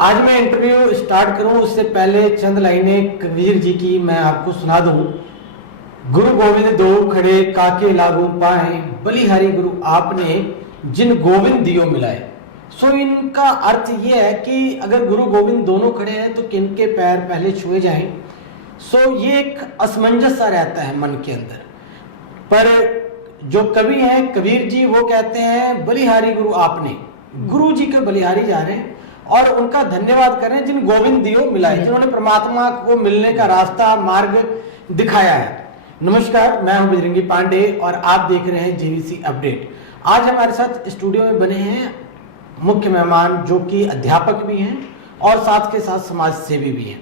आज मैं interview start करूं उससे पहले चंद लाइनें कबीर जी की मैं आपको सुना दूं। गुरु गोविंद दो खड़े काके लागू पाए, बलिहारी गुरु आपने जिन गोविंद दियो मिलाए। सो इनका अर्थ ये है कि अगर गुरु गोविंद दोनों खड़े हैं तो किनके पैर पहले छुए जाएं। सो ये एक असमंजस सा रहता है मन के अंदर। पर जो कवि हैं कबीर जी वो कहते हैं बलिहारी गुरु आपने, गुरु जी के बलिहारी जा रहे हैं और उनका धन्यवाद करें जिन गोविंद दियो मिलाए, जिन्होंने परमात्मा को मिलने का रास्ता मार्ग दिखाया है। नमस्कार, मैं हूं बजरंगी पांडे और आप देख रहे हैं जेवीसी अपडेट। आज हमारे साथ स्टूडियो में बने हैं मुख्य मेहमान जो कि अध्यापक भी हैं और साथ के साथ समाज सेवी भी हैं।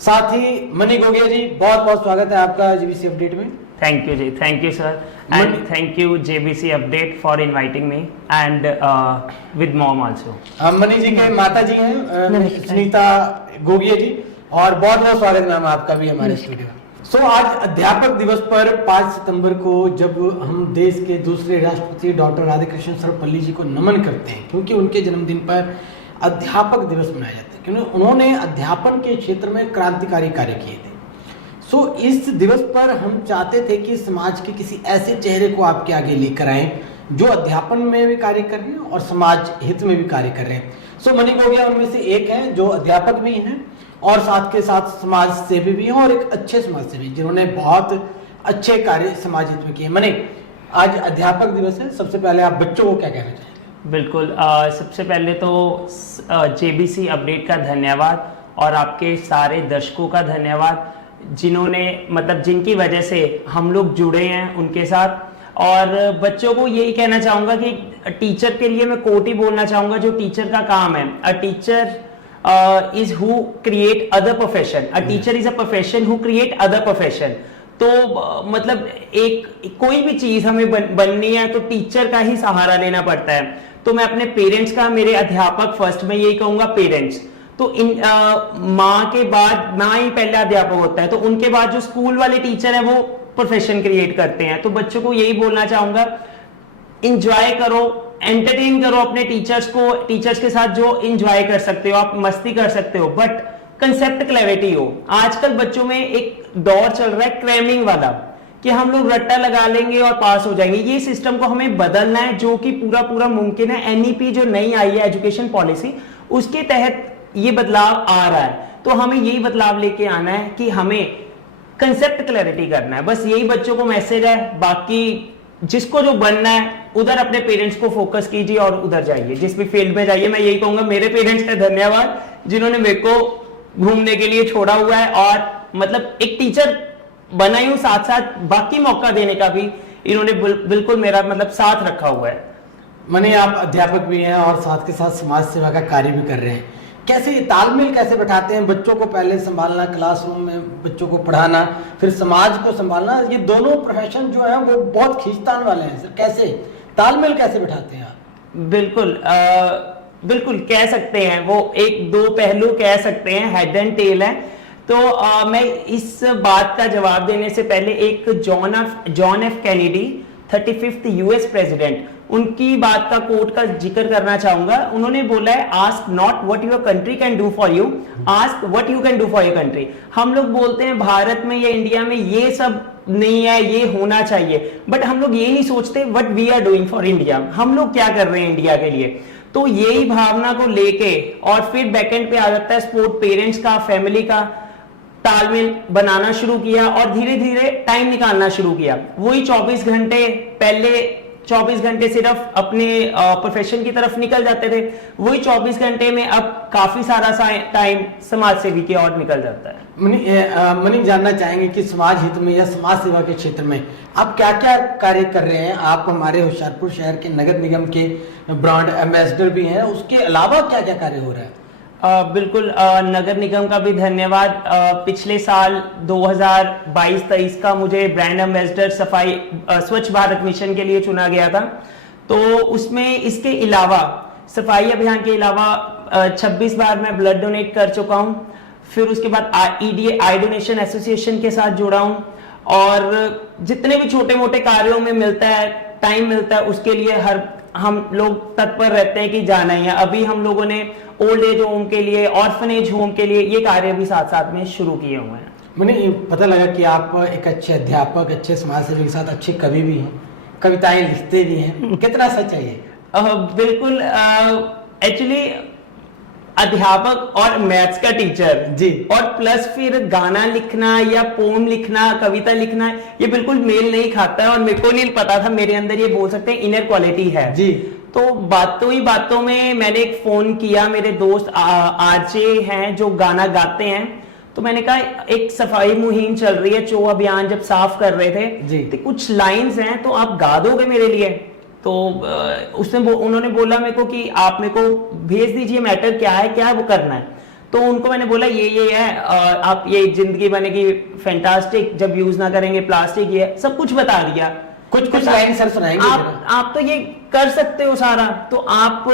साथ ही मनी गोगिया जी, बहुत बहुत स्वागत है आपका जेवीसी अपडेट में। Thank you, Jay. Thank you, sir. And thank you, JBC Update, for inviting me and with mom also. Mani ji के माता जी हैं सुनीता गोगिया जी, और बहुत बहुत स्वागत मैम आपका भी हमारे स्टूडियो में। सो आज अध्यापक दिवस पर 5 सितंबर को जब हम देश के दूसरे राष्ट्रपति डॉक्टर राधाकृष्णन सर्वपल्ली जी को नमन करते हैं, क्योंकि उनके जन्मदिन पर अध्यापक दिवस मनाया जाता है, क्योंकि उन्होंने अध्यापन के क्षेत्र में क्रांतिकारी कार्य किए थे। सो इस दिवस पर हम चाहते थे कि समाज के किसी ऐसे चेहरे को आपके आगे लेकर आएं जो अध्यापन में भी कार्य कर रहे हैं और समाज हित में भी कार्य कर रहे हैं। सो मनी गोगिया उनमें से एक हैं जो अध्यापक भी हैं और साथ के साथ समाज सेवी भी हैं और एक अच्छे समाज सेवी जिन्होंने बहुत अच्छे कार्य समाज हित में किए। मनी, आज अध्यापक दिवस है, सबसे पहले आप बच्चों को क्या कहना चाहेंगे? बिल्कुल, सबसे पहले तो JBC अपडेट का धन्यवाद और आपके सारे दर्शकों का धन्यवाद जिन्होंने मतलब जिनकी वजह से हम लोग जुड़े हैं उनके साथ। और बच्चों को यही कहना चाहूँगा कि टीचर के लिए मैं कोट ही बोलना चाहूँगा जो टीचर का काम है। A teacher is who create other profession, a teacher is a profession who create other profession. तो मतलब एक कोई भी चीज़ हमें बननी है तो टीचर का ही सहारा लेना पड़ता है। तो मैं अपने पेरेंट्स का, मेरे अध्यापक फर्स्ट में यही कहूँगा पेरेंट्स। तो इन माँ के बाद, माँ ही पहला अध्यापक होता है, तो उनके बाद जो स्कूल वाले टीचर हैं वो प्रोफेशन क्रिएट करते हैं। तो बच्चों को यही बोलना चाहूंगा, इंजॉय करो, एंटरटेन करो अपने टीचर्स को, टीचर्स के साथ जो इंजॉय कर सकते हो, आप मस्ती कर सकते हो, बट कंसेप्ट क्लैरिटी हो। आजकल बच्चों में एक दौर चल रहा है क्रैमिंग वाला कि हम लोग रट्टा लगा लेंगे और पास हो जाएंगे। ये सिस्टम को हमें बदलना है, जो कि पूरा मुमकिन है। NEP जो नई आई है एजुकेशन पॉलिसी, उसके तहत ये बदलाव आ रहा है। तो हमें यही बदलाव लेके आना है कि हमें कंसेप्ट क्लैरिटी करना है। बस यही बच्चों को मैसेज है। बाकी जिसको जो बनना है उधर अपने पेरेंट्स को फोकस कीजिए और उधर जाइए, जिस भी फील्ड में जाइए। मैं यही कहूंगा, मेरे पेरेंट्स का धन्यवाद जिन्होंने मेरे को घूमने के लिए छोड़ा हुआ है और मतलब एक टीचर बनाई हूं, साथ साथ बाकी मौका देने का भी इन्होंने बिल्कुल मेरा मतलब साथ रखा हुआ है। मने, आप अध्यापक भी हैं और साथ के साथ समाज सेवा का कार्य भी कर रहे हैं। कैसे ये तालमेल कैसे बैठाते हैं? बच्चों को पहले संभालना, क्लासरूम में बच्चों को पढ़ाना, फिर समाज को संभालना, ये दोनों प्रोफेशन जो है वो बहुत खींचतान वाले हैं सर। कैसे तालमेल कैसे बैठाते हैं आप? बिल्कुल कह सकते हैं, वो एक दो पहलू कह सकते हैं, हेड एंड टेल है। तो मैं इस बात का जवाब देने से पहले एक John F Kennedy 35th US president, उनकी बात का कोट का जिक्र करना चाहूंगा। उन्होंने बोला है, ask not what your country can do for you, ask what you can do for your country. हम लोग बोलते हैं भारत में या इंडिया में ये सब नहीं है, ये होना चाहिए, बट हम लोग ये नहीं सोचते what we are doing for India, हम लोग क्या कर रहे हैं इंडिया के लिए। तो यही भावना को लेके और फिर बैकएंड पे आ जाता है सपोर्ट पेरेंट्स का, फैमिली का, तालमेल बनाना शुरू किया और धीरे धीरे टाइम निकालना शुरू किया। वही 24 घंटे, पहले 24 घंटे सिर्फ अपने प्रोफेशन की तरफ निकल जाते थे, वही 24 घंटे में अब काफी सारा टाइम समाज सेवी की ओर निकल जाता है। मनी, जानना चाहेंगे कि समाज हित में या समाज सेवा के क्षेत्र में आप क्या क्या कार्य कर रहे हैं? आप हमारे होशियारपुर शहर के नगर निगम के ब्रांड एम्बेसडर भी हैं, उसके अलावा क्या क्या कार्य हो रहा है? बिल्कुल, नगर निगम का भी धन्यवाद। पिछले साल 2022-23 का मुझे ब्रांड एम्बेसडर सफाई स्वच्छ भारत मिशन के लिए चुना गया था। तो उसमें इसके अलावा सफाई अभियान के अलावा 26 बार मैं ब्लड डोनेट कर चुका हूं। फिर उसके बाद EDA आई डोनेशन एसोसिएशन के साथ जुड़ा हूं और जितने भी छोटे मोटे कार्यों में मिलता है, टाइम मिलता है, उसके लिए हर हम लोग तत्पर रहते हैं कि जाना ही है। अभी हम लोगों ने ओल्ड एज होम के लिए, ऑर्फनेज होम के लिए ये कार्य भी साथ साथ में शुरू किए हुए हैं। मैंने पता लगा कि आप एक अच्छे अध्यापक, अच्छे समाज सेवी के साथ अच्छे कवि भी हैं, कविताएं लिखते भी हैं, कितना सच है ये? बिल्कुल, एक्चुअली अध्यापक और मैथ्स का टीचर जी, और प्लस फिर गाना लिखना या पोम लिखना, कविता लिखना, ये बिल्कुल मेल नहीं खाता है। और मेरे को नहीं पता था, मेरे अंदर ये बोल सकते हैं इनर क्वालिटी है जी। तो बातों ही बातों में मैंने एक फोन किया, मेरे दोस्त आरजे हैं जो गाना गाते हैं, तो मैंने कहा एक सफाई मुहिम चल रही है, चो अभियान जब साफ कर रहे थे तो कुछ लाइंस हैं तो आप गा दोगे मेरे लिए? तो उन्होंने बोला मेरे को कि आप मेरे को भेज दीजिए, मैटर क्या है वो करना है। तो उनको मैंने बोला ये है, आप ये जिंदगी बनेगी फैंटास्टिक जब यूज ना करेंगे प्लास्टिक, ये सब कुछ बता दिया। कुछ लाइन सर सुनाएंगे? आप तो ये कर सकते हो सारा, तो आप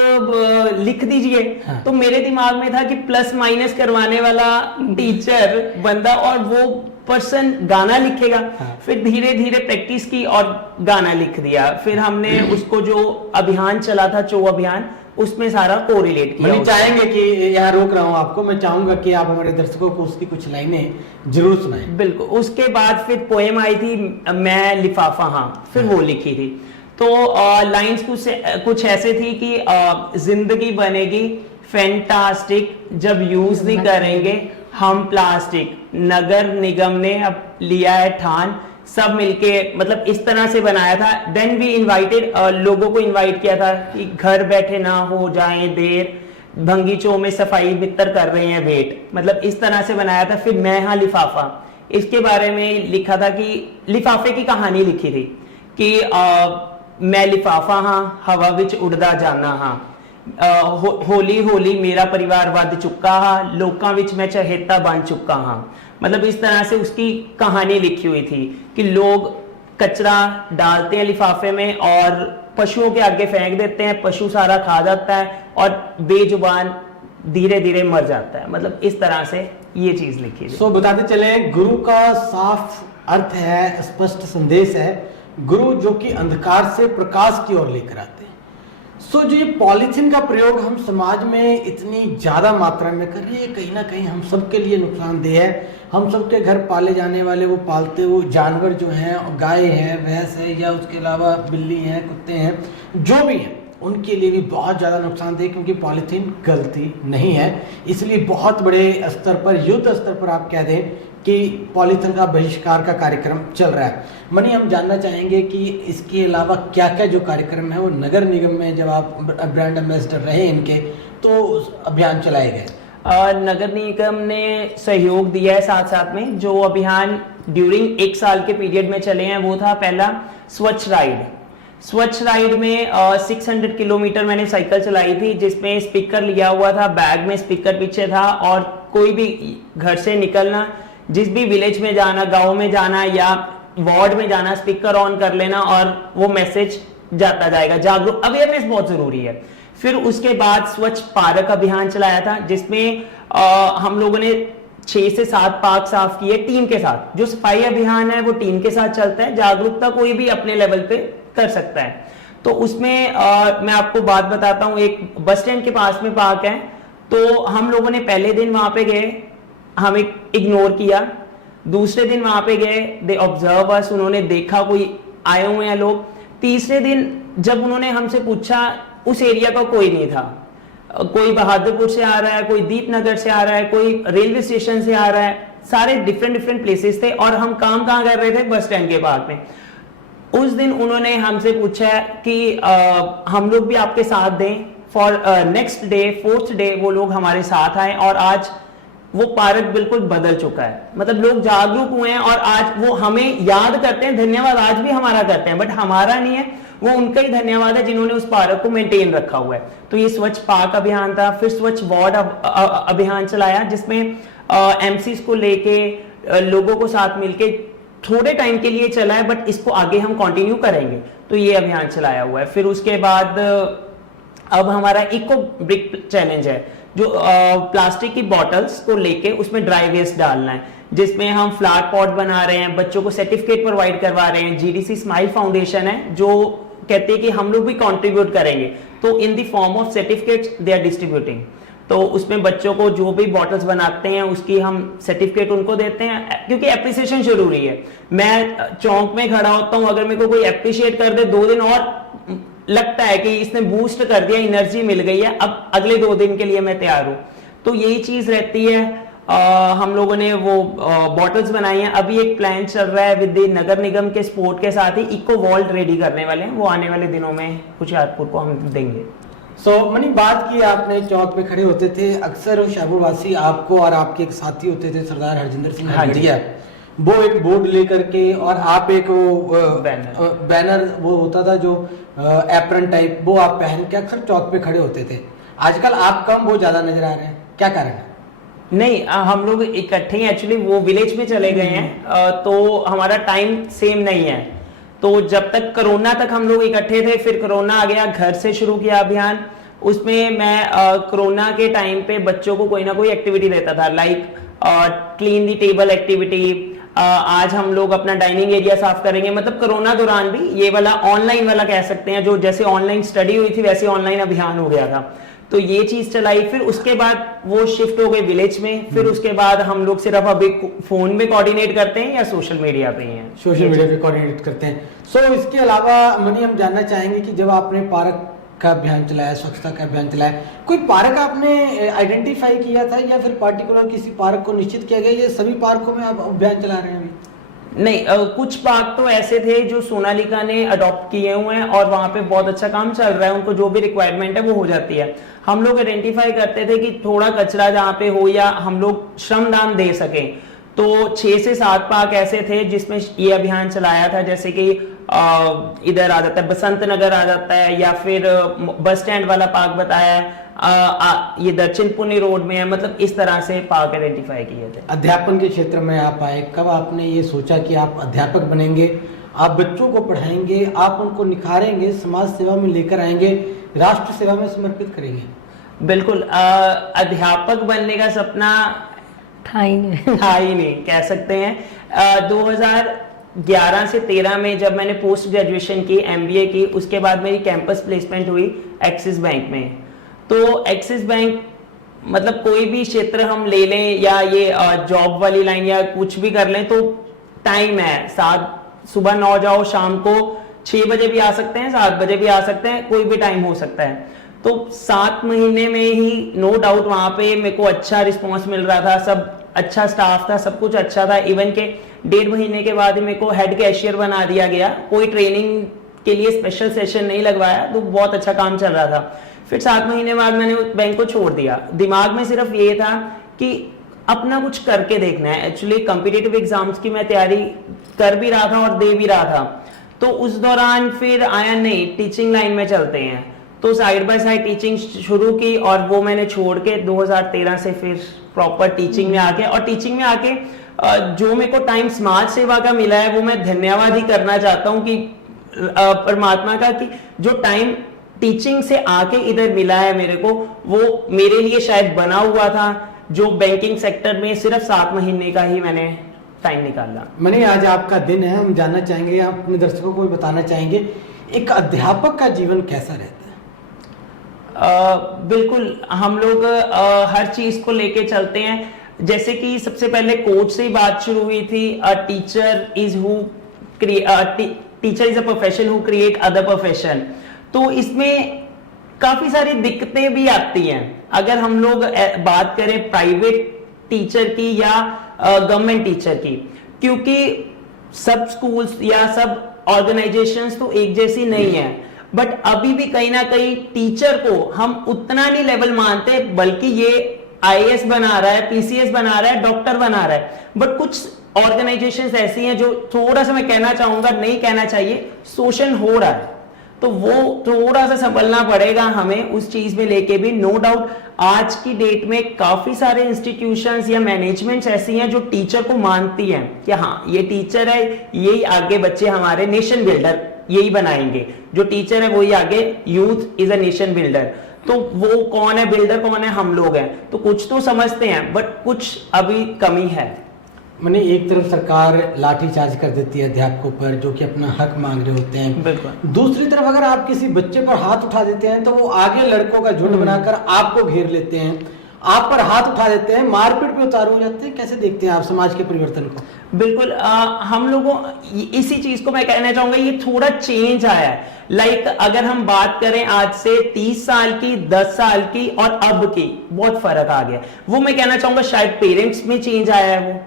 लिख दीजिए। हाँ। तो मेरे दिमाग में था कि प्लस माइनस करवाने वाला टीचर बंदा और वो पर्सन गाना लिखेगा। हाँ। फिर धीरे धीरे प्रैक्टिस की और गाना लिख दिया। फिर हमने उसको जो अभियान चला था, चो अभियान, उसमें सारा कोरिलेट किया। मैं चाहेंगे कि यहाँ रोक रहा हूँ आपको, मैं चाहूंगा कि आप हमारे दर्शकों को उसकी कुछ लाइनें जरूर सुनाएं। बिल्कुल। उसके बाद फिर पोएम आई थी, मैं लिफाफा हाँ, फिर वो लिखी थी। तो लाइंस कुछ ऐसे थी कि जिंदगी बनेगी फैंटास्टिक जब यूज नहीं करेंगे हम प्लास्टिक, नगर निगम ने अब लिया है ठान, सब मिलके, मतलब इस तरह से बनाया था। देन वी इनवाइटेड, लोगों को इनवाइट किया था कि घर बैठे ना हो जाए देर, भंगीचों में सफाई मित्र कर रहे हैं वेट, मतलब इस तरह से बनाया था। फिर मैं हाँ लिफाफा, इसके बारे में लिखा था कि लिफाफे की कहानी लिखी थी कि मैं लिफाफा हाँ हवा विच उड़दा जाना हाँ, होली होली मेरा परिवार वध चुका हा, लोकां विच मैं चहेता बन चुका हाँ। मतलब इस तरह से उसकी कहानी लिखी हुई थी कि लोग कचरा डालते हैं लिफाफे में और पशुओं के आगे फेंक देते हैं, पशु सारा खा जाता है और बेजुबान धीरे धीरे मर जाता है। मतलब इस तरह से ये चीज लिखी थी। सो बताते चले, गुरु का साफ अर्थ है, स्पष्ट संदेश है, गुरु जो कि अंधकार से प्रकाश की ओर लेकर आते हैं। सो जो ये पॉलीथीन का प्रयोग हम समाज में इतनी ज्यादा मात्रा में कर रहे हैं, कहीं ना कहीं हम सबके लिए नुकसानदेह है। हम सबके घर पाले जाने वाले वो पालते हुए जानवर जो हैं, गाय है, भैंस है, या उसके अलावा बिल्ली है, कुत्ते हैं, जो भी हैं, उनके लिए भी बहुत ज़्यादा नुकसानदेह, क्योंकि पॉलीथीन गलती नहीं है। इसलिए बहुत बड़े स्तर पर, युद्ध स्तर पर आप कह दें कि पॉलीथीन का बहिष्कार का कार्यक्रम चल रहा है। मनी, हम जानना चाहेंगे कि इसके अलावा क्या क्या जो कार्यक्रम है वो नगर निगम में, जब आप ब्रांड एम्बेसडर रहे इनके, तो अभियान चलाए गए? नगर निगम ने सहयोग दिया है साथ साथ में। जो अभियान ड्यूरिंग 1 साल के पीरियड में चले हैं वो था पहला स्वच्छ राइड। स्वच्छ राइड में 600 किलोमीटर मैंने साइकिल चलाई थी, जिसमें स्पीकर लिया हुआ था, बैग में स्पीकर पीछे था, और कोई भी घर से निकलना, जिस भी विलेज में जाना, गांव में जाना या वार्ड में जाना, स्पीकर ऑन कर लेना और वो मैसेज जाता जाएगा। जागरूक, अवेयरनेस बहुत जरूरी है। फिर उसके बाद स्वच्छ पार्क अभियान चलाया था, जिसमें हम लोगों ने 6 से 7 पार्क साफ किए टीम के साथ। जो सफाई अभियान है वो टीम के साथ चलता है, जागरूकता कोई भी अपने लेवल पे कर सकता है। तो उसमें मैं आपको बात बताता हूँ, एक बस स्टैंड के पास में पार्क है, तो हम लोगों ने पहले दिन वहां पे गए, हमें इग्नोर किया। दूसरे दिन वहां पे गए, दे ऑब्जर्व अस, उन्होंने देखा कोई आए हुए हैं लोग। तीसरे दिन जब उन्होंने हमसे पूछा, उस एरिया का कोई नहीं था, कोई बहादुरपुर से आ रहा है, कोई दीपनगर से आ रहा है, कोई रेलवे स्टेशन से आ रहा है, सारे डिफरेंट प्लेसेस थे, और हम काम कहाँ कर रहे थे? बस स्टैंड के पार्क में। उस दिन उन्होंने हमसे पूछा कि हम लोग भी आपके साथ दें। For next day, 4th day वो लोग हमारे साथ आए, और आज वो पार्क बिल्कुल बदल चुका है। मतलब लोग जागरूक हुए हैं और आज वो हमें याद करते हैं, धन्यवाद आज भी हमारा करते हैं, बट हमारा नहीं है, वो उनका ही धन्यवाद है जिन्होंने उस पार्क को मेंटेन रखा हुआ है। तो ये स्वच्छ पार्क अभियान था। फिर स्वच्छ वार्ड अभियान चलाया, जिसमें एमसीज को लेके लोगों को साथ मिलके थोड़े टाइम के लिए चला है, बट इसको आगे हम कंटिन्यू करेंगे। तो ये अभियान चलाया हुआ है। फिर उसके बाद अब हमारा इको ब्रिक चैलेंज है, जो प्लास्टिक की बॉटल्स को लेके उसमें ड्राई वेस्ट डालना है, जिसमें हम फ्लावर पॉट बना रहे हैं, बच्चों को सर्टिफिकेट प्रोवाइड करवा रहे हैं। जीडीसी स्माइल फाउंडेशन है जो कहते हैं कि हम लोग भी कंट्रीब्यूट करेंगे, तो in the form of certificates they are distributing. तो उसमें बच्चों को जो भी बॉटल्स बनाते हैं उसकी हम सर्टिफिकेट उनको देते हैं, क्योंकि एप्रिसिएशन जरूरी है। मैं चौक में खड़ा होता हूँ, अगर मेरे को कोई एप्रिशिएट कर दे 2 दिन और लगता है कि इसने बूस्ट कर दिया, एनर्जी मिल गई है, अब अगले 2 दिन के लिए मैं तैयार हूँ। तो यही चीज रहती है। हम लोगों ने वो बॉटल्स बनाई हैं। अभी एक प्लान चल रहा है विद नगर निगम के सपोर्ट के साथ ही इको वॉल्ट रेडी करने वाले हैं, वो आने वाले दिनों में होशियारपुर को हम देंगे। मनी, बात की आपने चौक पे खड़े होते थे, अक्सर शाहपुर वासी आपको और आपके एक साथी होते थे सरदार हरजिंदर सिंह हरगड़िया, वो एक बोर्ड लेकर के और आप एक वो बैनर वो होता था जो एप्रन टाइप, वो आप पहन के अक्सर चौक पे खड़े होते थे। आजकल आप कम बहुत ज्यादा नजर आ रहे हैं, क्या कारण है? नहीं, हम लोग इकट्ठे ही एक्चुअली वो विलेज में चले गए हैं, तो हमारा टाइम सेम नहीं है। तो जब तक कोरोना तक हम लोग इकट्ठे थे, फिर कोरोना आ गया, घर से शुरू किया अभियान। उसमें मैं कोरोना के टाइम पे बच्चों को कोई ना कोई एक्टिविटी देता था, like clean the table activity, आज हम लोग अपना डाइनिंग एरिया साफ करेंगे। मतलब कोरोना दौरान भी ये वाला ऑनलाइन वाला कह सकते हैं, जो जैसे ऑनलाइन स्टडी हुई थी वैसे ऑनलाइन अभियान हो गया था, तो ये चीज चलाई। फिर उसके बाद वो शिफ्ट हो गए विलेज में, फिर उसके बाद हम लोग सिर्फ अभी फोन में कोऑर्डिनेट करते हैं या सोशल मीडिया पे ही हैं। सोशल मीडिया पे कोऑर्डिनेट करते हैं। सो इसके अलावा मनी, हम जानना चाहेंगे कि जब आपने पार्क का अभियान चलाया, स्वच्छता का अभियान चलाया, कोई पार्क आपने आइडेंटिफाई किया था या फिर पार्टिकुलर किसी पार्क को निश्चित किया गया, ये सभी पार्कों में आप अभियान चला रहे हैं अभी? नहीं, कुछ पार्क तो ऐसे थे जो सोनालिका ने अडॉप्ट किए हुए हैं और वहां पे बहुत अच्छा काम चल रहा है, उनको जो भी रिक्वायरमेंट है वो हो जाती है। हम लोग आइडेंटिफाई करते थे कि थोड़ा कचरा जहाँ पे हो या हम लोग श्रमदान दे सकें, तो 6 से 7 पार्क ऐसे थे जिसमें ये अभियान चलाया था। जैसे कि इधर आ जाता है बसंत नगर आ जाता है, या फिर बस स्टैंड वाला पार्क बताया है, ये दक्षिण पुणे रोड में है। मतलब इस तरह से पार्क आइडेंटिफाई किए थे। अध्यापन के क्षेत्र में आप आए, कब आपने ये सोचा कि आप अध्यापक बनेंगे, आप बच्चों को पढ़ाएंगे, आप उनको निखारेंगे, समाज सेवा में लेकर आएंगे, राष्ट्र सेवा में समर्पित करेंगे? बिल्कुल, अध्यापक बनने का सपना था ही नहीं कह सकते हैं। 2011 से 13 में जब मैंने पोस्ट ग्रेजुएशन की, MBA की, उसके बाद मेरी कैंपस प्लेसमेंट हुई एक्सिस बैंक में। तो एक्सिस बैंक मतलब कोई भी क्षेत्र हम ले लें या ये जॉब वाली लाइन या कुछ भी कर लें, तो टाइम है, सुबह 9 जाओ, शाम को 6 बजे भी आ सकते हैं, 7 बजे भी आ सकते हैं, कोई भी टाइम हो सकता है। तो 7 महीने में ही नो डाउट वहां पे मेरे को अच्छा रिस्पॉन्स मिल रहा था, सब अच्छा स्टाफ था, सब कुछ अच्छा था। इवन के 1.5 महीने के बाद ही मेरे को हेड कैशियर बना दिया गया, कोई ट्रेनिंग के लिए स्पेशल सेशन नहीं लगवाया, तो बहुत अच्छा काम चल रहा था। फिर 7 महीने बाद मैंने बैंक को छोड़ दिया। दिमाग में सिर्फ ये था कि अपना कुछ करके देखना है। एक्चुअली कॉम्पिटिटिव एग्जाम्स की मैं तैयारी कर भी रहा था और दे भी रहा था, तो उस दौरान फिर आया नहीं, टीचिंग लाइन में चलते हैं, तो साइड बाय साइड टीचिंग शुरू की और वो मैंने छोड़ के 2013 से फिर प्रॉपर टीचिंग में आके, और टीचिंग में आके जो मेरे को टाइम समाज सेवा का मिला है वो मैं धन्यवाद ही करना चाहता हूँ कि परमात्मा का, कि जो टाइम टीचिंग से आके इधर मिला है मेरे को, वो मेरे लिए शायद बना हुआ था, जो बैंकिंग सेक्टर में सिर्फ 7 महीने का ही मैंने टाइम निकाला। मैंने आज आपका दिन है, हम जानना चाहेंगे, आप अपने दर्शकों को भी बताना चाहेंगे एक अध्यापक का जीवन कैसा रहता है? बिल्कुल, हम लोग हर चीज को लेके चलते हैं। जैसे कि सबसे पहले कोच से ही बात शुरू हुई थी, teacher is a profession who create other profession. तो इसमें काफी सारी दिक्कतें भी आती हैं। अगर हम लोग बात करें प्राइवेट टीचर की या गवर्नमेंट टीचर की, क्योंकि सब स्कूल्स या सब ऑर्गेनाइजेशंस तो एक जैसी नहीं है, बट अभी भी कहीं ना कहीं टीचर को हम उतना नहीं लेवल मानते, बल्कि ये IAS बना रहा है, PCS बना रहा है, डॉक्टर बना रहा है। बट कुछ ऑर्गेनाइजेशंस ऐसी हैं जो थोड़ा सा, मैं कहना चाहूंगा, नहीं कहना चाहिए, शोषण हो रहा है, तो वो थोड़ा सा संभलना पड़ेगा हमें उस चीज में लेके भी। नो डाउट आज की डेट में काफी सारे इंस्टीट्यूशंस या मैनेजमेंट्स ऐसी हैं जो टीचर को मानती हैं कि हाँ ये टीचर है, यही आगे बच्चे हमारे नेशन बिल्डर यही बनाएंगे, जो टीचर है वही आगे, youth is a nation builder. तो वो कौन है बिल्डर, कौन है, हम लोग हैं। तो कुछ तो समझते हैं, बट कुछ अभी कमी है। मैंने एक तरफ सरकार लाठीचार्ज कर देती है अध्यापकों पर जो कि अपना हक मांग रहे होते हैं, बिल्कुल। दूसरी तरफ अगर आप किसी बच्चे पर हाथ उठा देते हैं तो वो आगे लड़कों का झुंड बनाकर आपको घेर लेते हैं, आप पर हाथ उठा देते हैं, मारपीट पे उतारू हो जाते हैं। कैसे देखते हैं आप समाज के परिवर्तन को? बिल्कुल, हम लोगों इसी चीज को मैं कहना चाहूंगा, ये थोड़ा चेंज आया है। लाइक अगर हम बात करें आज से 30 साल की, 10 साल की और अब की, बहुत फर्क आ गया। वो मैं कहना चाहूंगा शायद पेरेंट्स में चेंज आया है। वो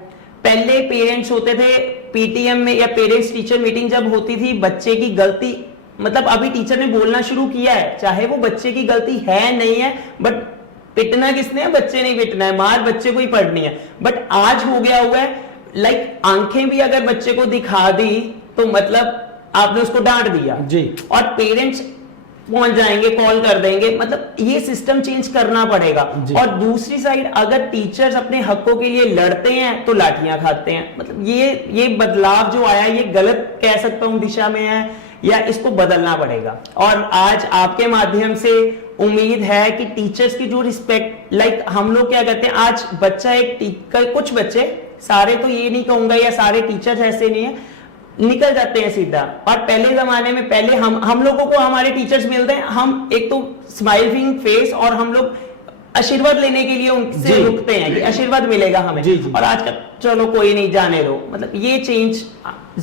पहले पेरेंट्स होते थे पीटीएम में या पेरेंट्स टीचर मीटिंग जब होती थी, बच्चे की गलती, मतलब अभी टीचर ने बोलना शुरू किया है, चाहे वो बच्चे की गलती है नहीं है, बट पिटना किसने है? बच्चे नहीं पिटना है, मार बच्चे को ही पड़नी है। बट आज हो गया हुआ है, लाइक आंखें भी अगर बच्चे को दिखा दी तो मतलब आपने उसको डांट दिया जी, और पेरेंट्स पहुंच जाएंगे, कॉल कर देंगे। मतलब ये सिस्टम चेंज करना पड़ेगा। और दूसरी साइड अगर टीचर्स अपने हकों के लिए लड़ते हैं तो लाठियां खाते हैं। मतलब ये बदलाव जो आया, ये गलत कह सकता हूं दिशा में है, या इसको बदलना पड़ेगा। और आज आपके माध्यम से उम्मीद है कि टीचर्स की जो रिस्पेक्ट, लाइक हम लोग क्या करते हैं, आज बच्चा कुछ बच्चे, सारे तो ये नहीं कहूंगा या सारे टीचर्स ऐसे नहीं है, निकल जाते हैं सीधा। और पहले जमाने में पहले हम लोगों को हमारे टीचर्स मिलते हैं, हम एक तो स्माइलिंग फेस और हम लोग आशीर्वाद लेने के लिए उनसे रुकते हैं कि आशीर्वाद मिलेगा हमें। और आज का चलो कोई नहीं, जाने दो। मतलब ये चेंज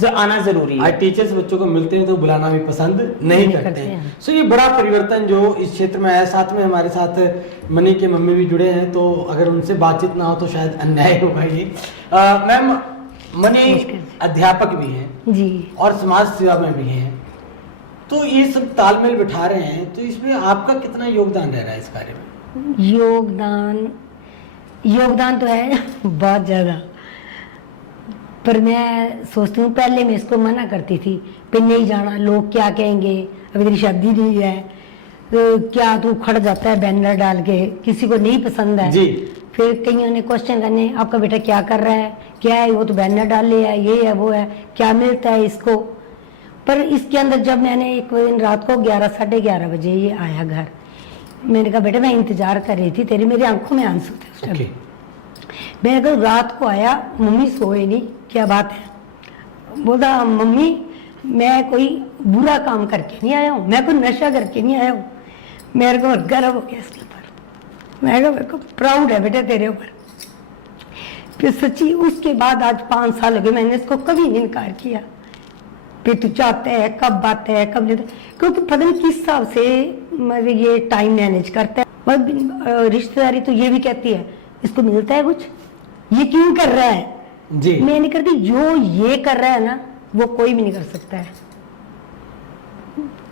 आना जरूरी है। आज टीचर्स बच्चों को मिलते हैं तो बुलाना भी पसंद नहीं करते हैं। सो ये बड़ा परिवर्तन जो इस क्षेत्र में है। साथ में हमारे साथ मनी के मम्मी भी जुड़े हैं, तो अगर उनसे बातचीत ना हो तो शायद अन्याय होगा ये। मैम, मनी अध्यापक भी हैं जी और समाज सेवा में भी हैं, तो ये सब तालमेल बिठा रहे हैं, तो इसमें आपका कितना योगदान रह रहा है इस कार्य में? योगदान तो है बहुत ज़्यादा, पर मैं सोचती हूँ, पहले मैं इसको मना करती थी पे नहीं जाना, लोग क्या कहेंगे, अभी तेरी शादी नहीं है तो क्या तू खड़ जाता है बैनर डाल के, किसी को नहीं पसंद है। जी। फिर कईयों ने क्वेश्चन करने, आपका बेटा क्या कर रहा है, क्या है, वो तो बैनर डाले है, ये है वो है, क्या मिलता है इसको। पर इसके अंदर जब मैंने एक दिन रात को 11 साढ़े 11 बजे ये आया घर, मैंने कहा बेटा मैं इंतजार कर रही थी तेरी, मेरी आंखों में आंसू थे उस टाइम। मैंने कहा रात को आया, मम्मी सोए नहीं, क्या बात है? बोला मम्मी मैं कोई बुरा काम करके नहीं आया हूँ, मैं कोई नशा करके नहीं आया हूँ। मेरे को गर्व हो गया इसके ऊपर, मेरे को प्राउड है बेटा तेरे ऊपर। फिर सच्ची उसके बाद आज 5 साल हो गए, मैंने इसको कभी नहीं इनकार किया। फिर तू चाहते है कब बात है कब लेते, क्योंकि पता नहीं किस हिसाब से मतलब ये टाइम मैनेज करता है। रिश्तेदारी तो ये भी कहती है इसको मिलता है कुछ, ये क्यों कर रहा है जी। मैं नहीं करती, जो ये कर रहा है ना वो कोई भी नहीं कर सकता है,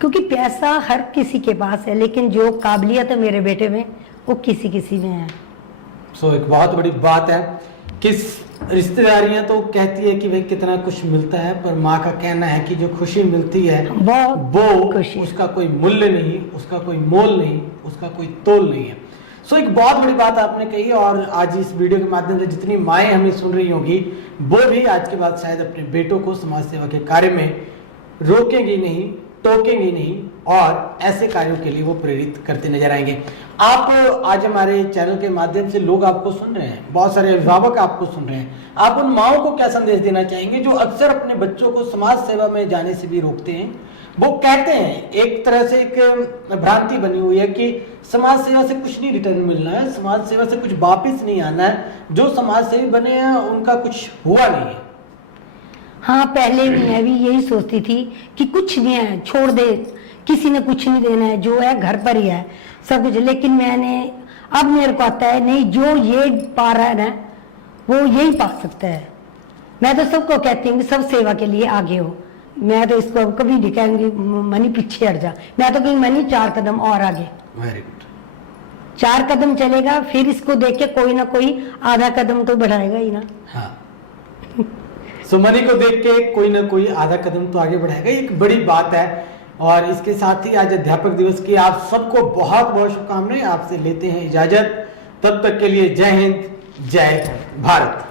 क्योंकि पैसा हर किसी के पास है, लेकिन जो काबिलियत है मेरे बेटे में वो किसी किसी में है। सो एक बहुत बड़ी बात है कि रिश्तेदारियां तो कहती है कि भाई कितना कुछ मिलता है, पर माँ का कहना है कि जो खुशी मिलती है वो उसका कोई मूल्य नहीं, उसका कोई मोल नहीं, उसका कोई तोल नहीं है। सो एक बहुत बड़ी बात आपने कही, और आज इस वीडियो के माध्यम से जितनी माएँ हमें सुन रही होंगी वो भी आज के बाद शायद अपने बेटों को समाज सेवा के कार्य में रोकेंगी नहीं, टोकेंगी नहीं, और ऐसे कार्यों के लिए वो प्रेरित करते नजर आएंगे। आप आज हमारे चैनल के माध्यम से लोग आपको सुन रहे हैं, बहुत सारे अभिभावक आपको सुन रहे हैं, आप उन माओं को क्या संदेश देना चाहेंगे जो अक्सर अपने बच्चों को समाज सेवा में जाने से भी रोकते हैं? वो कहते हैं, एक तरह से एक भ्रांति बनी हुई है कि समाज सेवा से कुछ नहीं रिटर्न मिलना है, समाज सेवा से कुछ वापिस नहीं आना है, जो समाज सेवी बने हैं उनका कुछ हुआ नहीं है। हाँ, पहले मैं भी यही सोचती थी कि कुछ नहीं है, छोड़ दे, किसी ने कुछ नहीं देना है, जो है घर पर ही है सब कुछ। लेकिन अब मेरे को आता है नहीं, जो ये पा रहा है ना वो यही पा सकता है। मैं तो सबको कहती हूँ कि सब सेवा के लिए आगे हो। मैं तो इसको कभी नहीं कहूँगी मनी पीछे हट जा, मैं तो कहीं मनी 4 कदम और आगे। Very good. 4 कदम चलेगा, फिर इसको देख के कोई ना कोई आधा कदम तो बढ़ाएगा ही ना। हाँ। सो मनी को देख के कोई ना कोई आधा कदम तो आगे बढ़ाएगा, एक बड़ी बात है। और इसके साथ ही आज अध्यापक दिवस की आप सबको बहुत बहुत शुभकामनाएं। आपसे लेते हैं इजाजत, तब तक के लिए जय हिंद, जय भारत।